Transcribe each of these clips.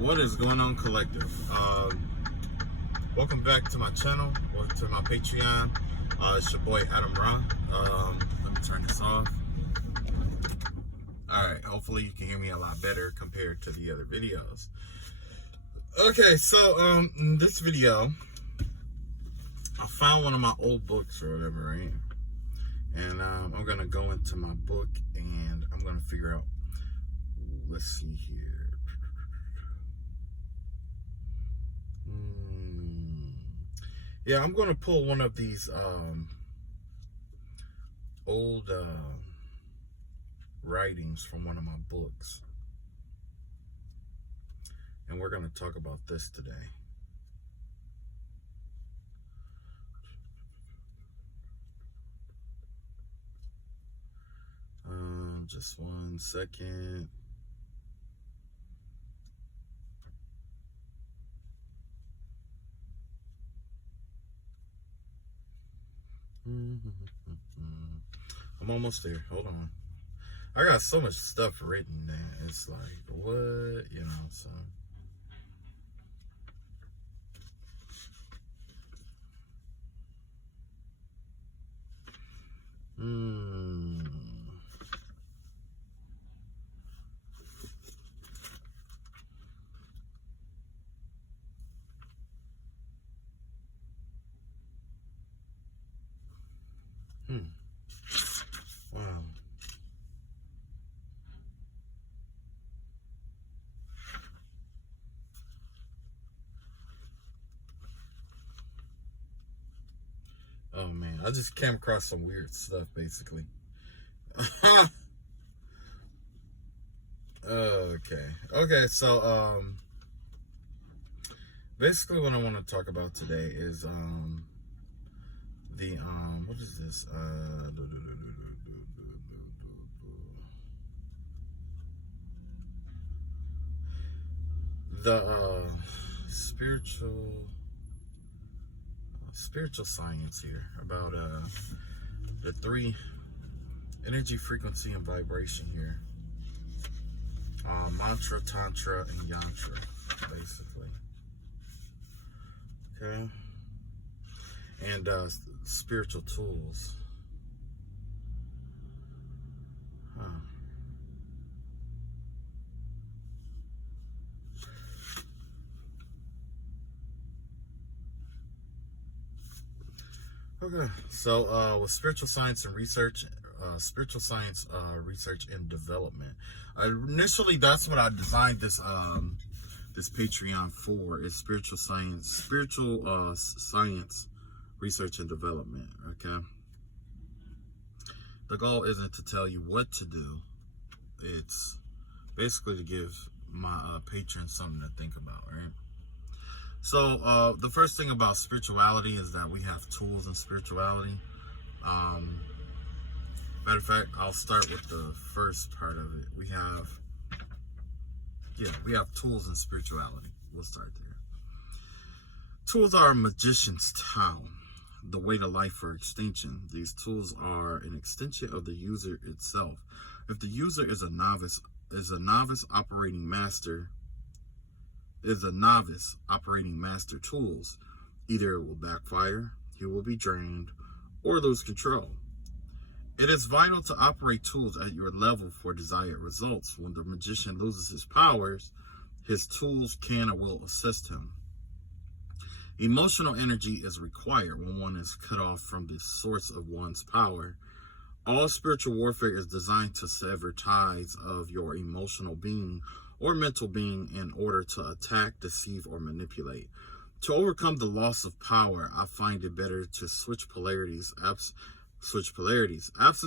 What is going on, collective? Welcome back to my channel or to my Patreon. It's your boy Adam Ra. Let me turn this off. Alright, hopefully you can hear me a lot better compared to the other videos. Okay, so in this video, I found one of my old books or whatever, right? And I'm gonna go into my book and I'm gonna figure out, let's see here. Yeah, I'm gonna pull one of these old writings from one of my books, and we're gonna talk about this today. Just 1 second. I'm almost there. Hold on. I got so much stuff written that it's like, what? You know, so. Wow. Oh man, I just came across some weird stuff basically. Okay, so basically what I want to talk about today is the what is this? The spiritual science here about the 3 energy, frequency, and vibration here. Mantra, tantra, and yantra, basically. Okay. And spiritual tools. Okay, so with spiritual science and research, research and development. Initially, that's what I designed this this Patreon for, is spiritual science, research and development. Okay, the goal isn't to tell you what to do; it's basically to give my patrons something to think about, right? So the first thing about spirituality is that we have tools in spirituality. Matter of fact, I'll start with the first part of it. We have tools in spirituality. We'll start there. Tools are a magician's towel, the way to life or extension. These tools are an extension of the user itself. If the user is a novice operating master tools, either it will backfire, he will be drained, or lose control. It is vital to operate tools at your level for desired results. When the magician loses his powers, his tools can or will assist him. Emotional energy is required when one is cut off from the source of one's power. All spiritual warfare is designed to sever ties of your emotional being or mental being in order to attack, deceive, or manipulate. To overcome the loss of power, I find it better to switch polarities. Absence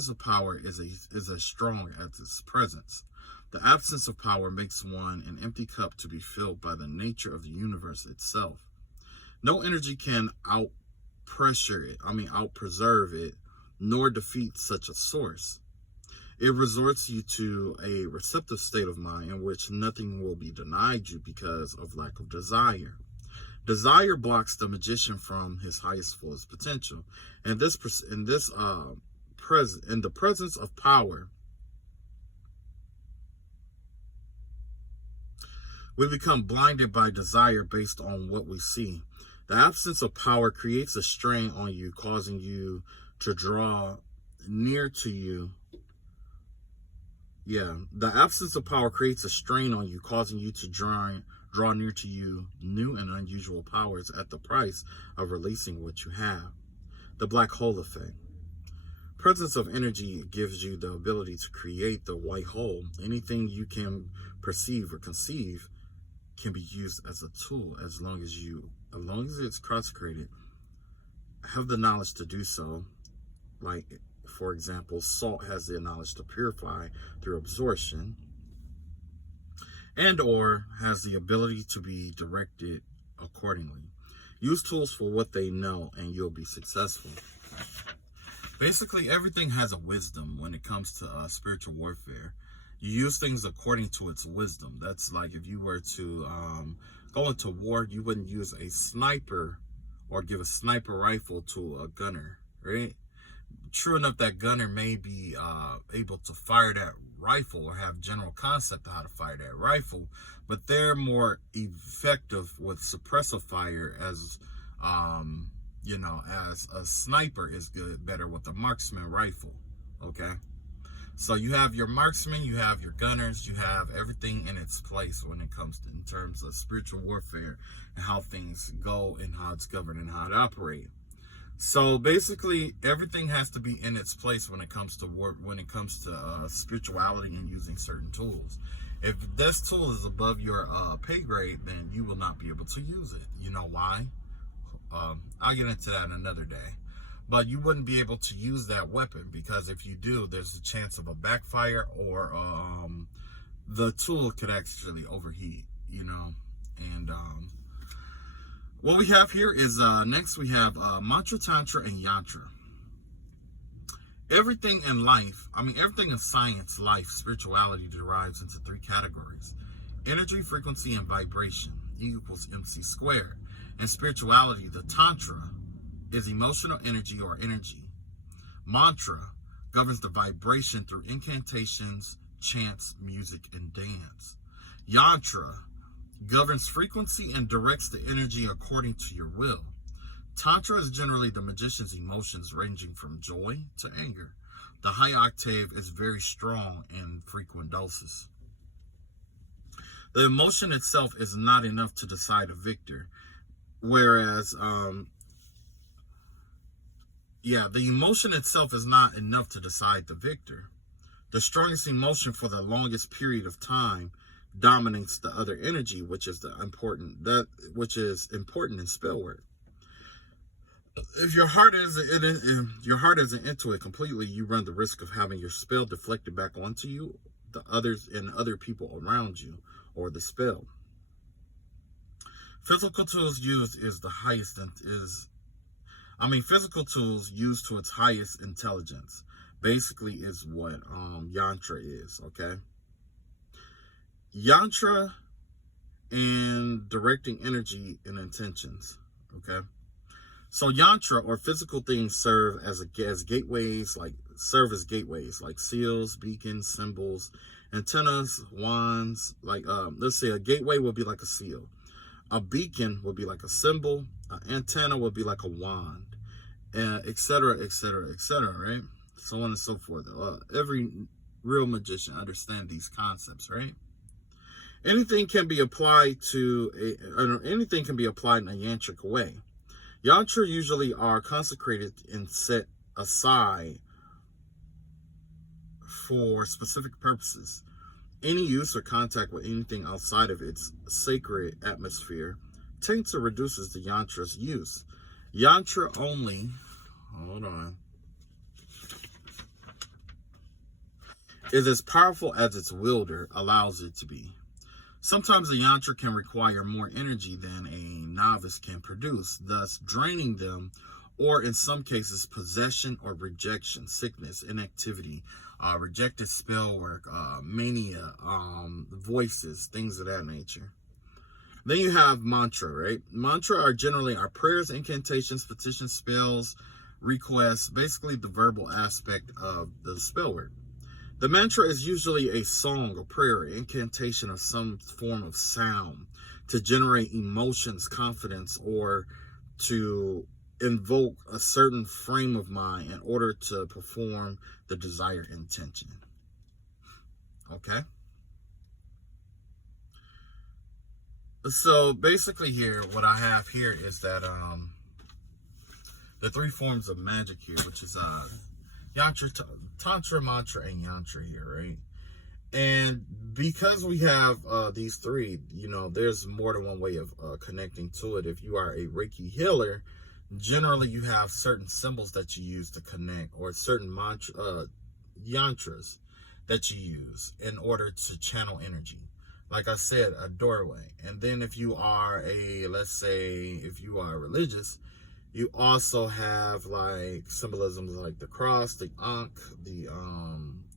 of power is as strong as its presence. The absence of power makes one an empty cup to be filled by the nature of the universe itself. No energy can out-preserve it, nor defeat such a source. It resorts you to a receptive state of mind in which nothing will be denied you because of lack of desire. Desire blocks the magician from his highest, fullest potential. In the presence of power, We become blinded by desire based on what we see. The absence of power creates a strain on you, causing you to draw near to you. Yeah, the absence of power creates a strain on you, causing you to draw near to you new and unusual powers at the price of releasing what you have. The black hole effect. Presence of energy gives you the ability to create the white hole. Anything you can perceive or conceive can be used as a tool as long as it's consecrated, have the knowledge to do so. Like, for example, salt has the knowledge to purify through absorption, and or has the ability to be directed accordingly. Use tools for what they know and you'll be successful. Basically, everything has a wisdom when it comes to spiritual warfare. You use things according to its wisdom. That's like if you were to go into war, you wouldn't use a sniper or give a sniper rifle to a gunner, right? True enough, that gunner may be able to fire that rifle or have general concept of how to fire that rifle, but they're more effective with suppressive fire as as a sniper is better with a marksman rifle. Okay, so you have your marksmen, you have your gunners, you have everything in its place when it comes to, in terms of spiritual warfare and how things go and how it's governed and how it operates. So basically, everything has to be in its place when it comes to work, when it comes to spirituality and using certain tools. If this tool is above your pay grade, then you will not be able to use it. You know why? I'll get into that another day. But you wouldn't be able to use that weapon because if you do, there's a chance of a backfire or the tool could actually overheat, and what we have here is next we have mantra, tantra, and yantra. Everything in life, everything in science, life, spirituality derives into three categories: energy, frequency, and vibration. E equals MC squared. And spirituality, the tantra, is emotional energy or energy. Mantra governs the vibration through incantations, chants, music, and dance. Yantra governs frequency and directs the energy according to your will. Tantra is generally the magician's emotions ranging from joy to anger. The high octave is very strong in frequent doses. The emotion itself is not enough to decide a victor, whereas the emotion itself is not enough to decide the victor. The strongest emotion for the longest period of time dominates the other energy, which is important in spell work. If your heart isn't into it completely, you run the risk of having your spell deflected back onto you, the others and other people around you, or the spell. Physical tools used physical tools used to its highest intelligence basically is what yantra is, okay? Yantra and directing energy and intentions, okay? So yantra or physical things serve as gateways, like seals, beacons, symbols, antennas, wands. Like let's say a gateway would be like a seal. A beacon would be like a symbol. An antenna would be like a wand, etc., etc., etc., right? So on and so forth. Every real magician understands these concepts, right? Anything can be applied in a yantric way. Yantra usually are consecrated and set aside for specific purposes. Any use or contact with anything outside of its sacred atmosphere taints or reduces the yantra's use. Yantra only, is as powerful as its wielder allows it to be. Sometimes a yantra can require more energy than a novice can produce, thus draining them, or in some cases, possession or rejection, sickness, inactivity, rejected spell work, mania, voices, things of that nature. Then you have mantra, right? Mantra are generally our prayers, incantations, petitions, spells, requests, basically the verbal aspect of the spell work. The mantra is usually a song, a prayer, incantation, or some form of sound to generate emotions, confidence, or to invoke a certain frame of mind in order to perform the desired intention. Okay? So basically here, what I have here is that the three forms of magic here, which is yantra, tantra, mantra, and yantra here, right? And because we have these three, there's more than one way of connecting to it. If you are a Reiki healer, generally you have certain symbols that you use to connect, or certain yantras that you use in order to channel energy. Like I said, a doorway. And then if you are let's say, if you are religious, you also have like symbolisms like the cross, the ankh, the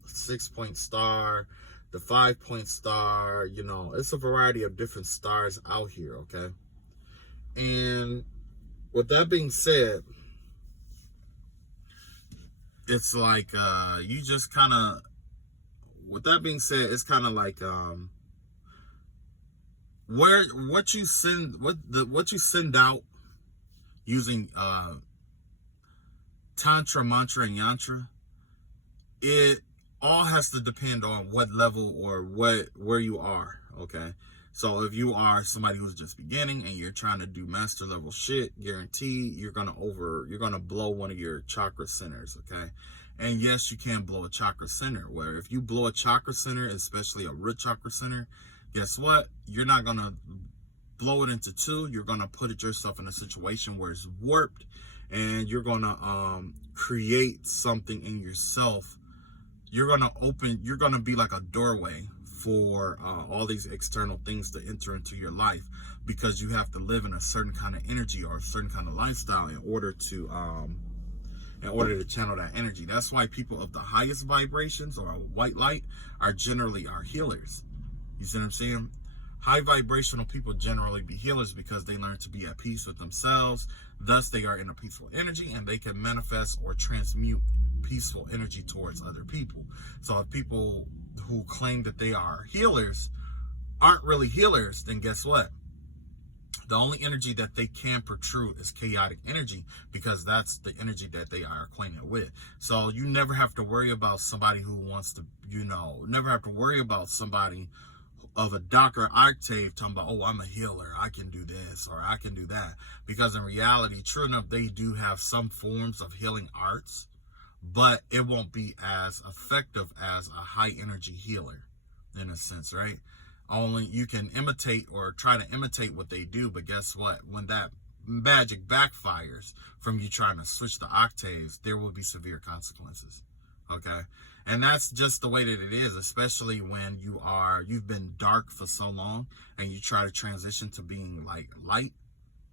6-point star, the 5-point star. It's a variety of different stars out here, okay? And with that being said, it's like you just kind of, with that being said, it's kind of like what you send out using tantra, mantra, and yantra, it all has to depend on what level or where you are, okay? So if you are somebody who's just beginning and you're trying to do master level shit, guarantee you're gonna blow one of your chakra centers, okay? And yes, you can blow a chakra center, where if you blow a chakra center, especially a root chakra center, guess what? You're not gonna blow it into two. You're gonna put yourself in a situation where it's warped, and you're gonna create something in yourself. You're gonna be like a doorway for all these external things to enter into your life, because you have to live in a certain kind of energy or a certain kind of lifestyle in order to channel that energy. That's why people of the highest vibrations or white light are generally our healers. You see what I'm saying? High vibrational people generally be healers because they learn to be at peace with themselves. Thus, they are in a peaceful energy, and they can manifest or transmute peaceful energy towards other people. So if people who claim that they are healers aren't really healers, then guess what? The only energy that they can protrude is chaotic energy, because that's the energy that they are acquainted with. So you never have to worry about somebody who wants to, never have to worry about somebody of a darker octave talking about, oh, I'm a healer, I can do this or I can do that. Because in reality, true enough, they do have some forms of healing arts, but it won't be as effective as a high energy healer, in a sense, right? Only you can imitate or try to imitate what they do, but guess what? When that magic backfires from you trying to switch the octaves, there will be severe consequences, okay? And that's just the way that it is, especially when you've been dark for so long and you try to transition to being like light,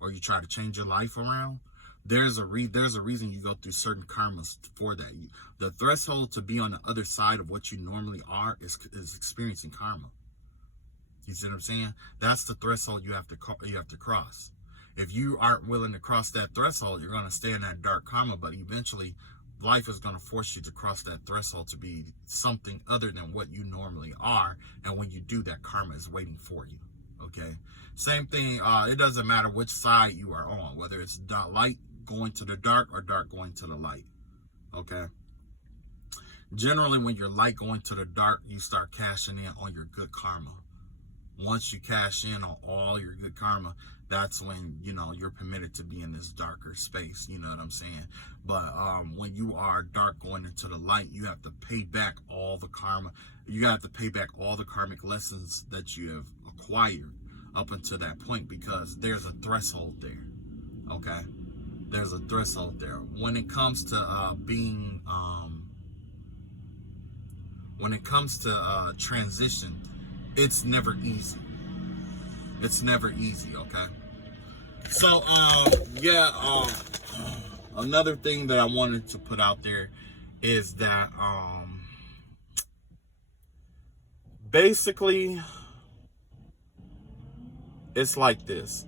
or you try to change your life around. There's a reason you go through certain karmas for that. The threshold to be on the other side of what you normally are is experiencing karma. You see what I'm saying? That's the threshold you have to cross. If you aren't willing to cross that threshold, you're going to stay in that dark karma, but eventually life is going to force you to cross that threshold to be something other than what you normally are. And when you do, that karma is waiting for you. Okay. Same thing. It doesn't matter which side you are on, whether it's light going to the dark or dark going to the light. Okay. Generally, when you're light going to the dark, you start cashing in on your good karma. Once you cash in on all your good karma, that's when, you're permitted to be in this darker space. You know what I'm saying? But when you are dark going into the light, you have to pay back all the karma. You have to pay back all the karmic lessons that you have acquired up until that point, because there's a threshold there. Okay? There's a threshold there. When it comes to transition, it's never easy. It's never easy, okay? So, another thing that I wanted to put out there is that, basically, it's like this.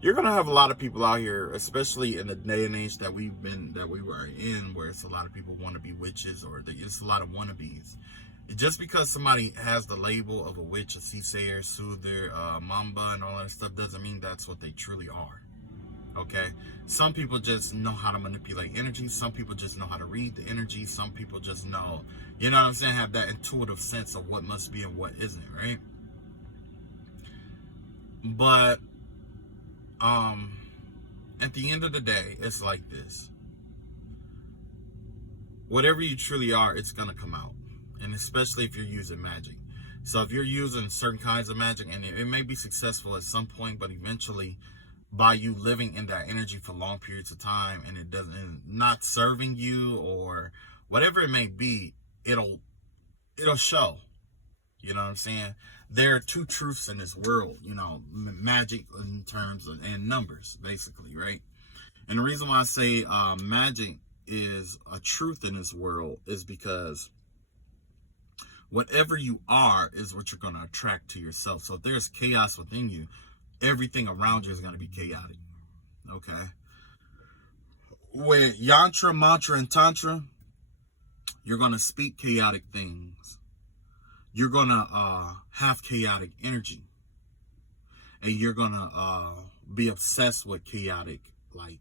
you're gonna have a lot of people out here, especially in the day and age that we were in, where it's a lot of people want to be witches, or it's a lot of wannabes. Just because somebody has the label of a witch, a soothsayer, soother, mamba, and all that stuff, doesn't mean that's what they truly are. Okay? Some people just know how to manipulate energy. Some people just know how to read the energy. Some people just know, you know what I'm saying, have that intuitive sense of what must be and what isn't, right? But at the end of the day, it's like this. Whatever you truly are, it's gonna come out. And especially if you're using magic. So if you're using certain kinds of magic, and it may be successful at some point, but eventually, by you living in that energy for long periods of time, and it doesn't, not serving you or whatever it may be, it'll show. You know what I'm saying? There are two truths in this world, you know, magic in terms of, and numbers, basically, right? And the reason why I say magic is a truth in this world is because whatever you are is what you're going to attract to yourself. So if there's chaos within you, everything around you is going to be chaotic. Okay? With yantra, mantra, and tantra, you're going to speak chaotic things. You're going to have chaotic energy. And you're going to be obsessed with chaotic, like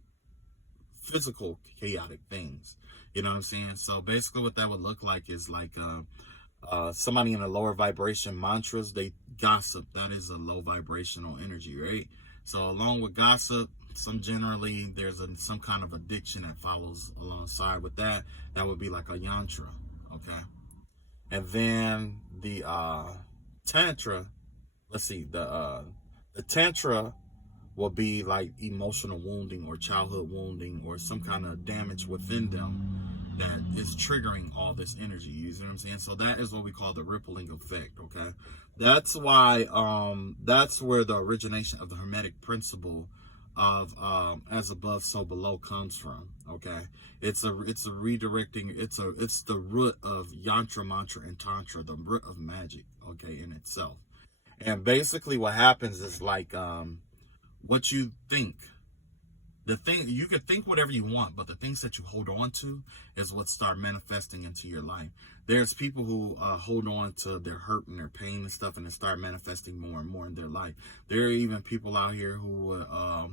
physical chaotic things. You know what I'm saying? So basically what that would look like is like somebody in a lower vibration, mantras, they gossip. That is a low vibrational energy, right? So along with gossip, there's some kind of addiction that follows alongside with that. That would be like a yantra, okay? And then the tantra, let's see, the tantra will be like emotional wounding or childhood wounding or some kind of damage within them that is triggering all this energy. You see what I'm saying? So that is what we call the rippling effect, okay? That's why, that's where the origination of the Hermetic principle of as above, so below comes from, okay? It's a redirecting, it's the root of yantra, mantra, and tantra, the root of magic, okay, in itself. And basically what happens is like, what you think, you can think whatever you want, but the things that you hold on to is what start manifesting into your life. There's people who hold on to their hurt and their pain and stuff, and it start manifesting more and more in their life. There are even people out here who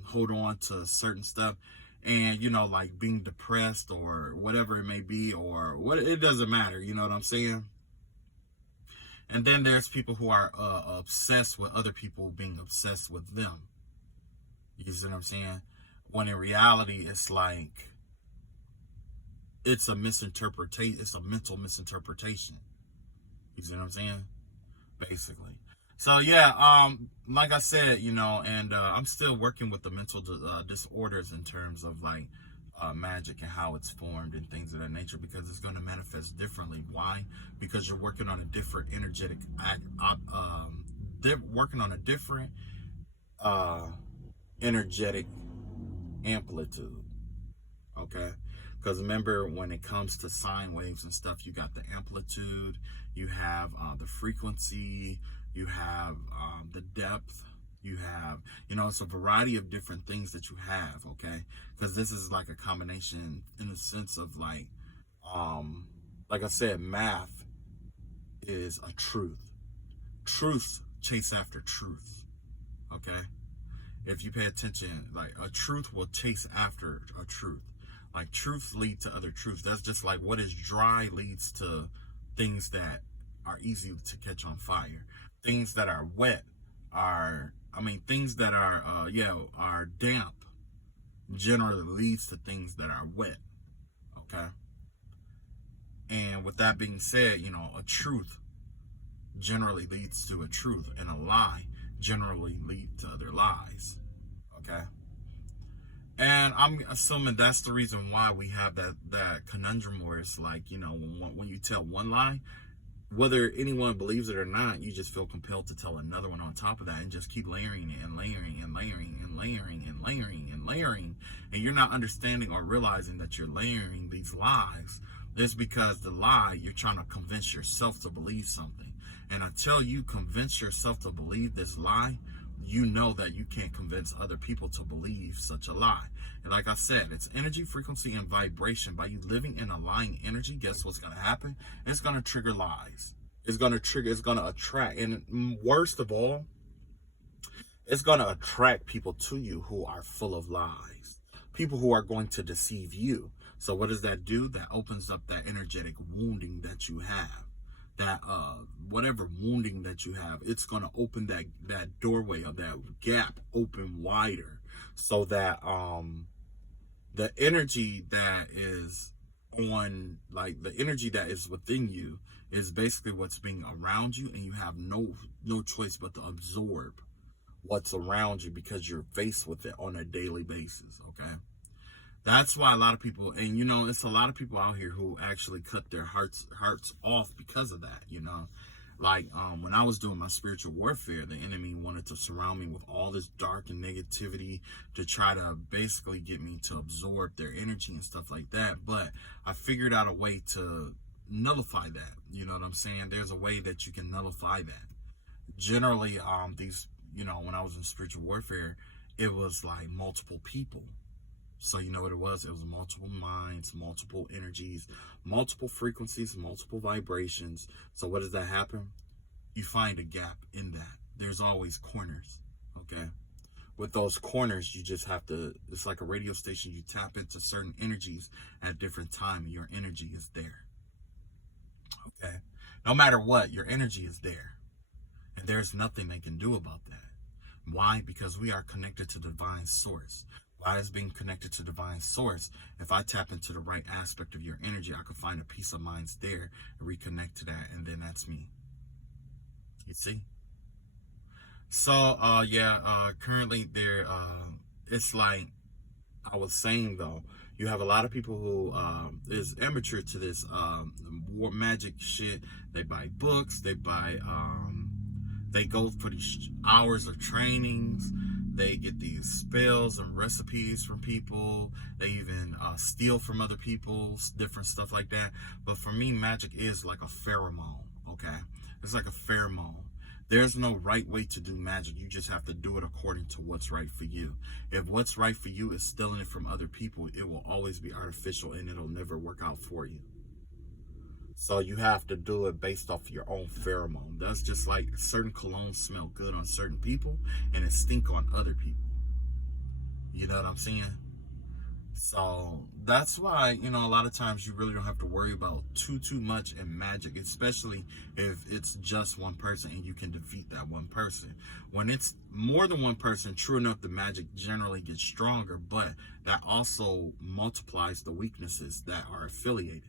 hold on to certain stuff, and you know, like being depressed or whatever it may be, or what, it doesn't matter. You know what I'm saying? And then there's people who are obsessed with other people being obsessed with them. You see what I'm saying? When in reality, it's like, it's a misinterpretation. It's a mental misinterpretation. You see what I'm saying? Basically. So yeah, like I said, you know, and I'm still working with the mental disorders in terms of like magic and how it's formed and things of that nature, because it's going to manifest differently. Why? Because you're working on a different energetic, working on a different energetic amplitude, okay? Because remember, when it comes to sine waves and stuff, you got the amplitude, you have the frequency, you have the depth, you have, you know, it's a variety of different things that you have, okay? Because this is like a combination in the sense of like I said, math is a truth. Truth chase after truth, okay? If you pay attention, like a truth will chase after a truth. Like truths lead to other truths. That's just like what is dry leads to things that are easy to catch on fire. Things that are wet things that are damp generally leads to things that are wet, okay? And with that being said, you know, a truth generally leads to a truth, and a lie generally lead to other lies, okay? And I'm assuming that's the reason why we have that conundrum where it's like, you know, when you tell one lie, whether anyone believes it or not, you just feel compelled to tell another one on top of that and just keep layering it and layering and layering and layering and layering and layering. And you're not understanding or realizing that you're layering these lies. It's because the lie, you're trying to convince yourself to believe something. And until you convince yourself to believe this lie, you know that you can't convince other people to believe such a lie. And like I said, it's energy, frequency, and vibration. By you living in a lying energy, guess what's going to happen? It's going to trigger lies. It's going to attract, and worst of all, it's going to attract people to you who are full of lies. People who are going to deceive you. So what does that do? That opens up that energetic wounding that you have. That whatever wounding that you have, it's going to open that doorway of that gap open wider, so that the energy that is on, like the energy that is within you, is basically what's being around you, and you have no choice but to absorb what's around you because you're faced with it on a daily basis. Okay, that's why a lot of people, and you know, it's a lot of people out here who actually cut their hearts off because of that. You know, like when I was doing my spiritual warfare, the enemy wanted to surround me with all this dark and negativity to try to basically get me to absorb their energy and stuff like that. But I figured out a way to nullify that. You know what I'm saying? There's a way that you can nullify that. Generally, these, you know, when I was in spiritual warfare, it was like multiple people. So you know what it was? It was multiple minds, multiple energies, multiple frequencies, multiple vibrations. So what does that happen? You find a gap in that. There's always corners, okay? With those corners, you just have to, it's like a radio station. You tap into certain energies at different times. Your energy is there, okay? No matter what, your energy is there. And there's nothing they can do about that. Why? Because we are connected to divine source. Why is being connected to divine source? If I tap into the right aspect of your energy, I can find a peace of mind's there and reconnect to that, and then that's me. You see? So currently there, it's like I was saying though, you have a lot of people who is amateur to this war magic shit. They buy books, they go for these hours of trainings. They get these spells and recipes from people. They even steal from other people, different stuff like that. But for me, magic is like a pheromone, okay? It's like a pheromone. There's no right way to do magic. You just have to do it according to what's right for you. If what's right for you is stealing it from other people, it will always be artificial and it'll never work out for you. So you have to do it based off your own pheromone. That's just like certain colognes smell good on certain people and it stink on other people. You know what I'm saying? So that's why, you know, a lot of times you really don't have to worry about too much in magic, especially if it's just one person and you can defeat that one person. When it's more than one person, true enough, the magic generally gets stronger, but that also multiplies the weaknesses that are affiliated.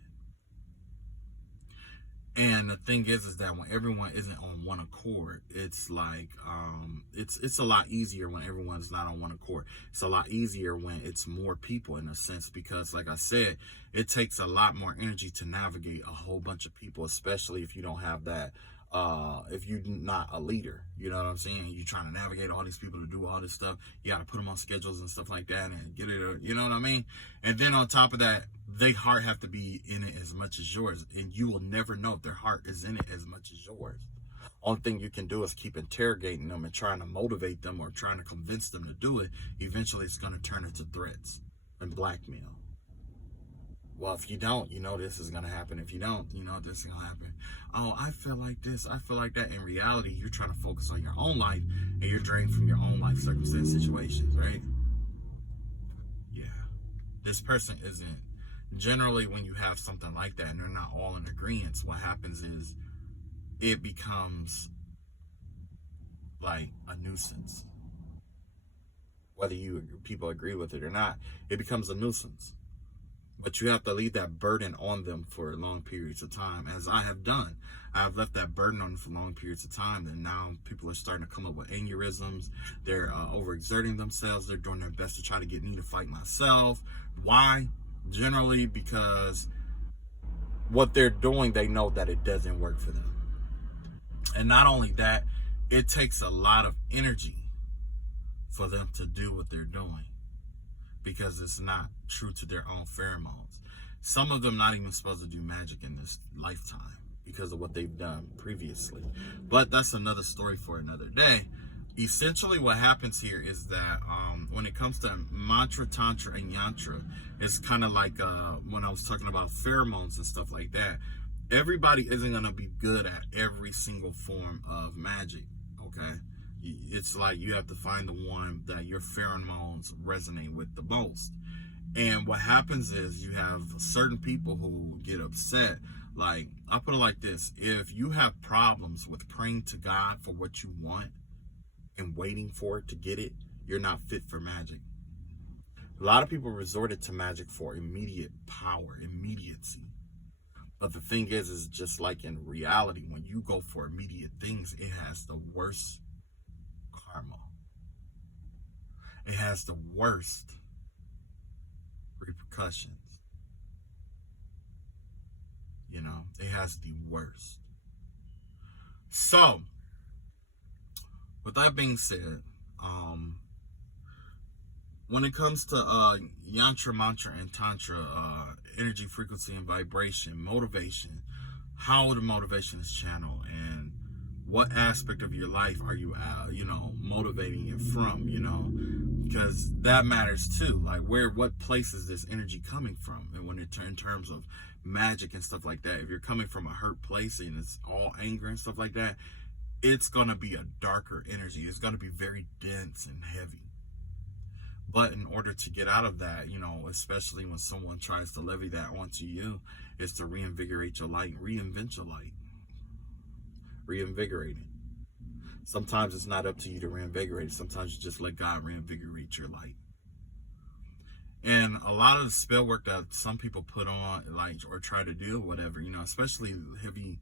And the thing is that when everyone isn't on one accord, it's like, it's a lot easier when everyone's not on one accord. It's a lot easier when it's more people in a sense, because like I said, it takes a lot more energy to navigate a whole bunch of people, especially if you don't have that, if you're not a leader, you know what I'm saying? You're trying to navigate all these people to do all this stuff. You got to put them on schedules and stuff like that and get it, you know what I mean? And then on top of that, their heart have to be in it as much as yours, and you will never know if their heart is in it as much as yours. Only thing you can do is keep interrogating them and trying to motivate them or trying to convince them to do it. Eventually it's going to turn into threats and blackmail. Well, if you don't, you know this is going to happen. If you don't, you know this is going to happen. Oh, I feel like this, I feel like that. In reality, you're trying to focus on your own life and you're drained from your own life circumstance situations, right? Yeah. This person isn't. Generally, when you have something like that and they're not all in agreement, what happens is it becomes like a nuisance. Whether people agree with it or not, it becomes a nuisance. But you have to leave that burden on them for long periods of time, as I have done. I've left that burden on them for long periods of time, and now people are starting to come up with aneurysms. They're overexerting themselves. They're doing their best to try to get me to fight myself. Why? Generally because what they're doing, they know that it doesn't work for them. And not only that, it takes a lot of energy for them to do what they're doing, because it's not true to their own pheromones. Some of them not even supposed to do magic in this lifetime because of what they've done previously. But that's another story for another day. Essentially what happens here is that when it comes to mantra, tantra, and yantra, it's kind of like when I was talking about pheromones and stuff like that. Everybody isn't going to be good at every single form of magic, okay? It's like you have to find the one that your pheromones resonate with the most. And what happens is you have certain people who get upset. Like, I put it like this: if you have problems with praying to God for what you want and waiting for it to get it, you're not fit for magic. A lot of people resorted to magic for immediate power, immediacy. But the thing is just like in reality, when you go for immediate things, it has the worst karma. It has the worst repercussions. You know, it has the worst. So, with that being said, when it comes to yantra, mantra, and tantra, energy, frequency, and vibration, motivation, how the motivation is channeled, and what aspect of your life are you, motivating it from, because that matters too. Like, what place is this energy coming from? And when it in terms of magic and stuff like that, if you're coming from a hurt place and it's all anger and stuff like that, it's going to be a darker energy. It's going to be very dense and heavy. But in order to get out of that, especially when someone tries to levy that onto you, is to reinvigorate your light, reinvent your light, reinvigorate it. Sometimes it's not up to you to reinvigorate it. Sometimes you just let God reinvigorate your light. And a lot of the spell work that some people put on, like, or try to do, whatever, especially heavy,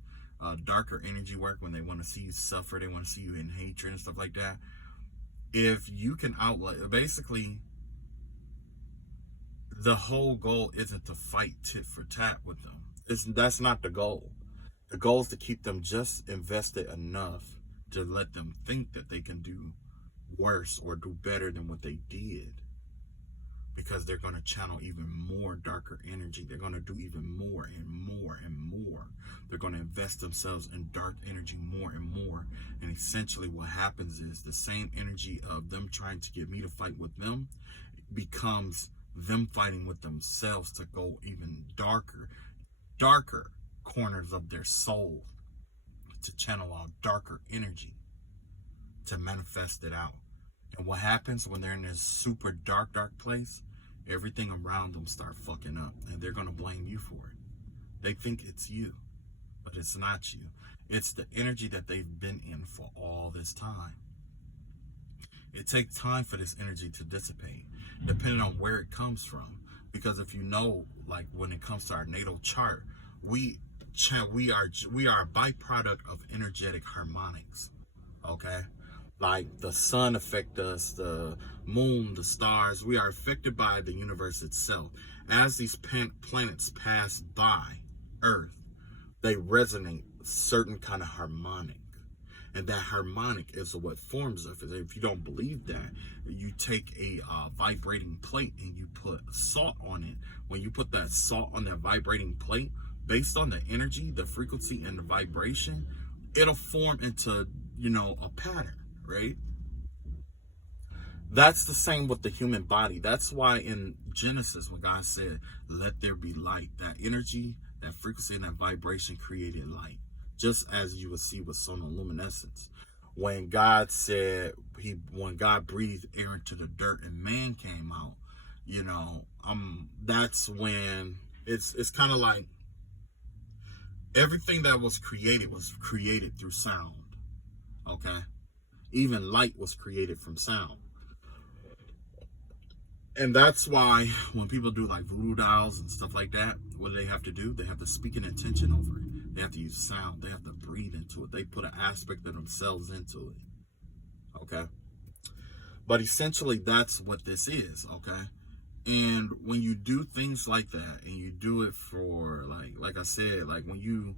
darker energy work, when they want to see you suffer, they want to see you in hatred and stuff like that. If you can basically, the whole goal isn't to fight tit for tat with them. That's not the goal. The goal is to keep them just invested enough to let them think that they can do worse or do better than what they did. Because they're going to channel even more darker energy. They're going to do even more and more and more. They're going to invest themselves in dark energy more and more. And essentially what happens is the same energy of them trying to get me to fight with them becomes them fighting with themselves to go even darker corners of their soul, to channel out darker energy, to manifest it out. And what happens when they're in this super dark place? Everything around them start fucking up, and they're going to blame you for it. They think it's you, but it's not you. It's the energy that they've been in for all this time. It takes time for this energy to dissipate, depending on where it comes from. Because if you know, like, when it comes to our natal chart, we are a byproduct of energetic harmonics. Okay? Like, the sun affects us, the moon, the stars. We are affected by the universe itself. As these planets pass by Earth, they resonate certain kind of harmonic. And that harmonic is what forms of it. If you don't believe that, you take a vibrating plate and you put salt on it. When you put that salt on that vibrating plate, based on the energy, the frequency, and the vibration, it'll form into, a pattern. Right? That's the same with the human body. That's why in Genesis, when God said, let there be light, that energy, that frequency, and that vibration created light. Just as you would see with sonoluminescence. When God said, when God breathed air into the dirt and man came out, that's when it's kind of like everything that was created through sound. Okay? Even light was created from sound. And that's why when people do like voodoo dolls and stuff like that, what do they have to do? They have to speak an intention over it. They have to use sound. They have to breathe into it. They put an aspect of themselves into it. Okay? But essentially, that's what this is. Okay? And when you do things like that, and you do it for, like I said, like when you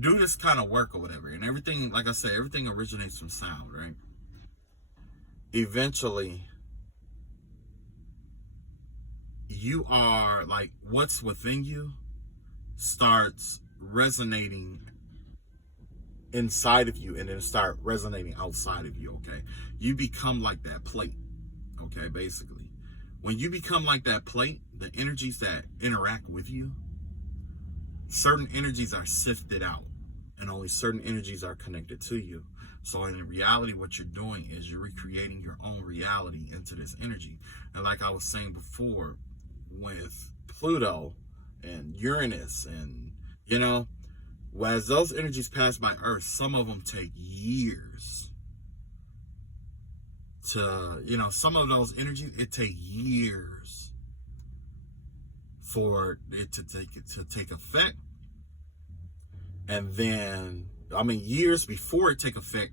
do this kind of work or whatever, and everything, like I said, everything originates from sound, right? Eventually, you are, like, what's within you starts resonating inside of you and then start resonating outside of you, okay? You become like that plate, okay, basically. When you become like that plate, the energies that interact with you, certain energies are sifted out and only certain energies are connected to you. So in reality, what you're doing is you're recreating your own reality into this energy. And like I was saying before, with Pluto and Uranus and, you know, as those energies pass by Earth, some of them take years to, you know, some of those energies, it takes years for it to take effect. And then, I mean, years before it take effect,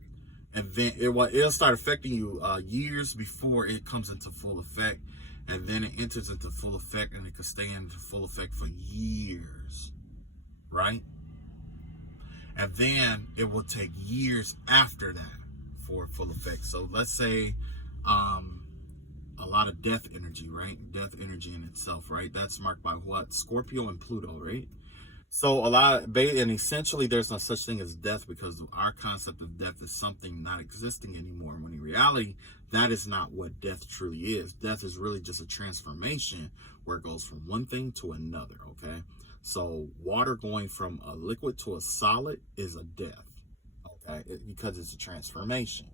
and then it'll start affecting you years before it comes into full effect, and then it enters into full effect, and it can stay into full effect for years, right? And then it will take years after that for full effect. So let's say a lot of death energy, right? Death energy in itself, right? That's marked by what? Scorpio and Pluto, right? So and essentially there's no such thing as death, because our concept of death is something not existing anymore, when in reality, that is not what death truly is. Death is really just a transformation where it goes from one thing to another, okay? So water going from a liquid to a solid is a death, okay? Because it's a transformation,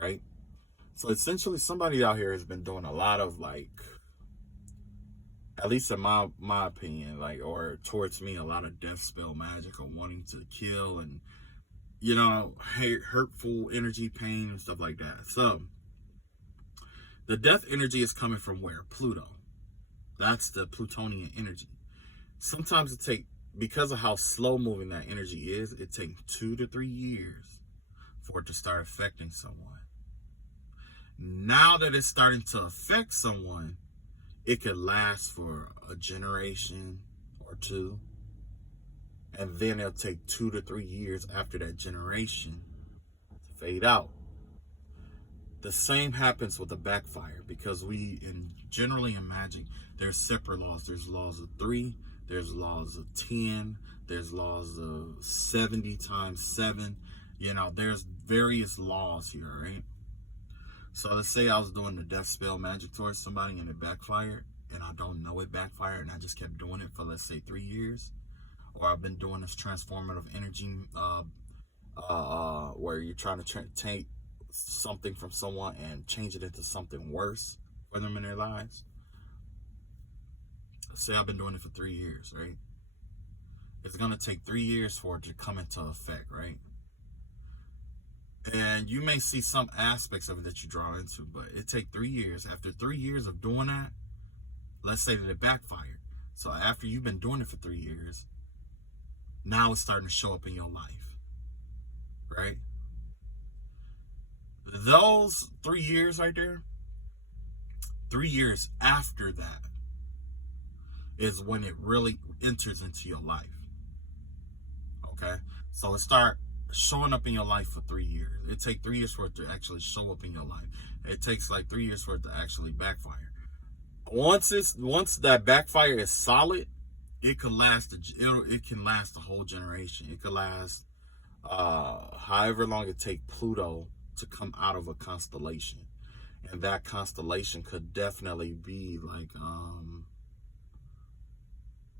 right? So essentially somebody out here has been doing a lot of, like, at least in my opinion, like, or towards me, a lot of death spell magic or wanting to kill and, you know, hurtful energy, pain and stuff like that. So the death energy is coming from where? Pluto. That's the Plutonian energy. Sometimes because of how slow moving that energy is, it takes 2 to 3 years for it to start affecting someone. Now that it's starting to affect someone, it could last for a generation or two, and then it'll take 2 to 3 years after that generation to fade out. The same happens with a backfire, because generally in magic, there's separate laws. There's laws of 3, there's laws of 10, there's laws of 70 times 7. You know, there's various laws here, right? So let's say I was doing the death spell magic towards somebody and it backfired, and I don't know it backfired, and I just kept doing it for, let's say, 3 years. Or I've been doing this transformative energy where you're trying to take something from someone and change it into something worse for them in their lives. Let's say I've been doing it for 3 years, right? It's going to take 3 years for it to come into effect, right? And you may see some aspects of it that you draw into, but it takes 3 years. After 3 years of doing that, let's say that it backfired. So after you've been doing it for 3 years, now it's starting to show up in your life, right? Those 3 years right there, 3 years after that is when it really enters into your life, okay? So it starts showing up in your life for 3 years. It takes 3 years for it to actually show up in your life. It takes like 3 years for it to actually backfire. Once that backfire is solid, it can last a whole generation. It could last however long it takes Pluto to come out of a constellation. And that constellation could definitely be like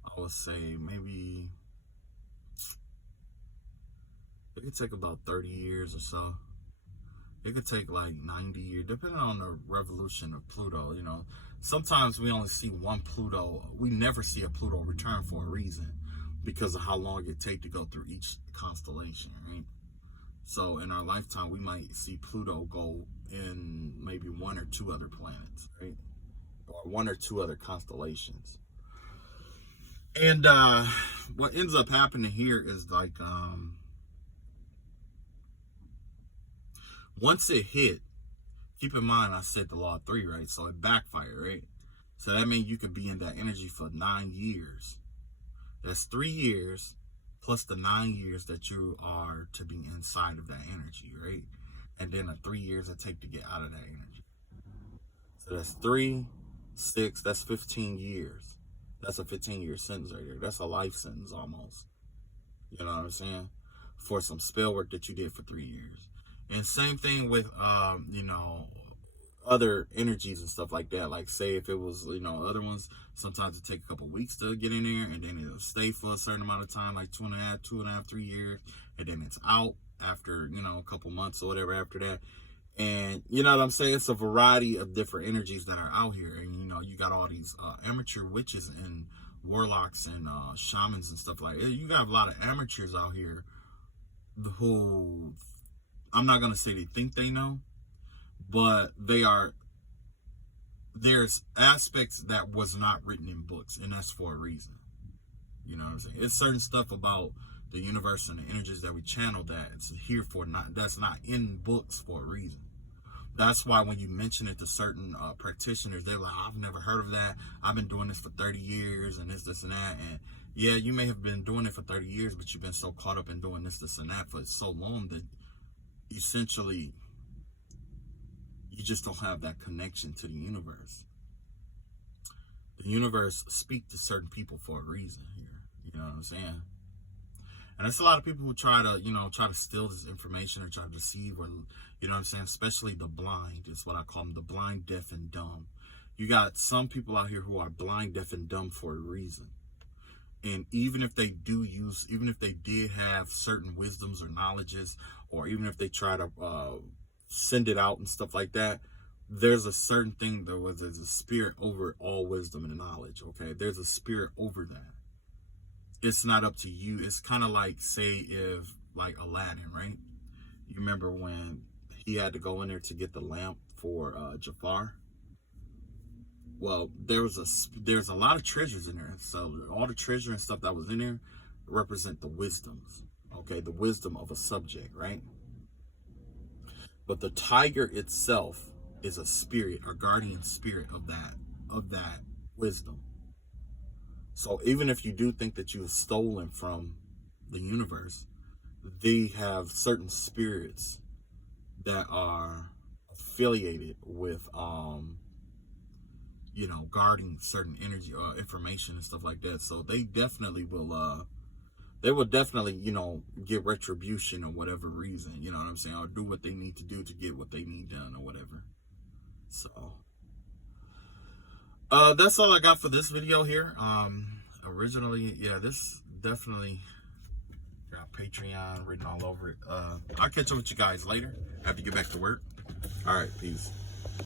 I would say maybe it could take about 30 years or so. It could take like 90 years, depending on the revolution of Pluto. You know, sometimes we only see one Pluto. We never see a Pluto return for a reason, because of how long it takes to go through each constellation, right? So in our lifetime, we might see Pluto go in maybe 1 or 2 other planets, right? Or 1 or 2 other constellations. And what ends up happening here is like, once it hit, keep in mind I said the law of 3, right? So it backfired, right? So that means you could be in that energy for 9 years. That's 3 years plus the 9 years that you are to be inside of that energy, right? And then the 3 years it take to get out of that energy. So that's 3, 6, that's 15 years. That's a 15-year sentence right there. That's a life sentence almost. You know what I'm saying? for some spell work that you did for 3 years. And same thing with, you know, other energies and stuff like that. Like, say if it was, you know, other ones, sometimes it take a couple weeks to get in there, and then it'll stay for a certain amount of time, like 2.5, 3 years, and then it's out after, you know, a couple months or whatever after that. And you know what I'm saying? It's a variety of different energies that are out here. And you know, you got all these amateur witches and warlocks and shamans and stuff like that. You got a lot of amateurs out here who, I'm not going to say they think they know, but there's aspects that was not written in books, and that's for a reason. You know what I'm saying? It's certain stuff about the universe and the energies that we channel that's here for, that's not in books for a reason. That's why when you mention it to certain practitioners, they're like, I've never heard of that. I've been doing this for 30 years and this and that. And yeah, you may have been doing it for 30 years, but you've been so caught up in doing this and that for so long that essentially you just don't have that connection to the universe. The universe speaks to certain people for a reason here. You know what I'm saying? And there's a lot of people who try to, you know, try to steal this information or try to deceive, or, you know what I'm saying? Especially the blind is what I call them, the blind, deaf, and dumb. You got some people out here who are blind, deaf, and dumb for a reason. And even if they did have certain wisdoms or knowledges, or even if they try to send it out and stuff like that, there's a certain thing, there's a spirit over all wisdom and knowledge, okay? There's a spirit over that. It's not up to you. It's kind of like, say, if, like Aladdin, right? You remember when he had to go in there to get the lamp for Jafar? Well, there's a lot of treasures in there. So all the treasure and stuff that was in there represent the wisdoms, okay? The wisdom of a subject, right? But the tiger itself is a spirit, a guardian spirit of that wisdom. So even if you do think that you've stolen from the universe, they have certain spirits that are affiliated with, you know, guarding certain energy or information and stuff like that. So they definitely will, you know, get retribution or whatever reason, you know what I'm saying, or do what they need to do to get what they need done or whatever. So that's all I got for this video here. Originally, yeah, this definitely got Patreon written all over it. I'll catch up with you guys later. I have to get back to work. All right, peace.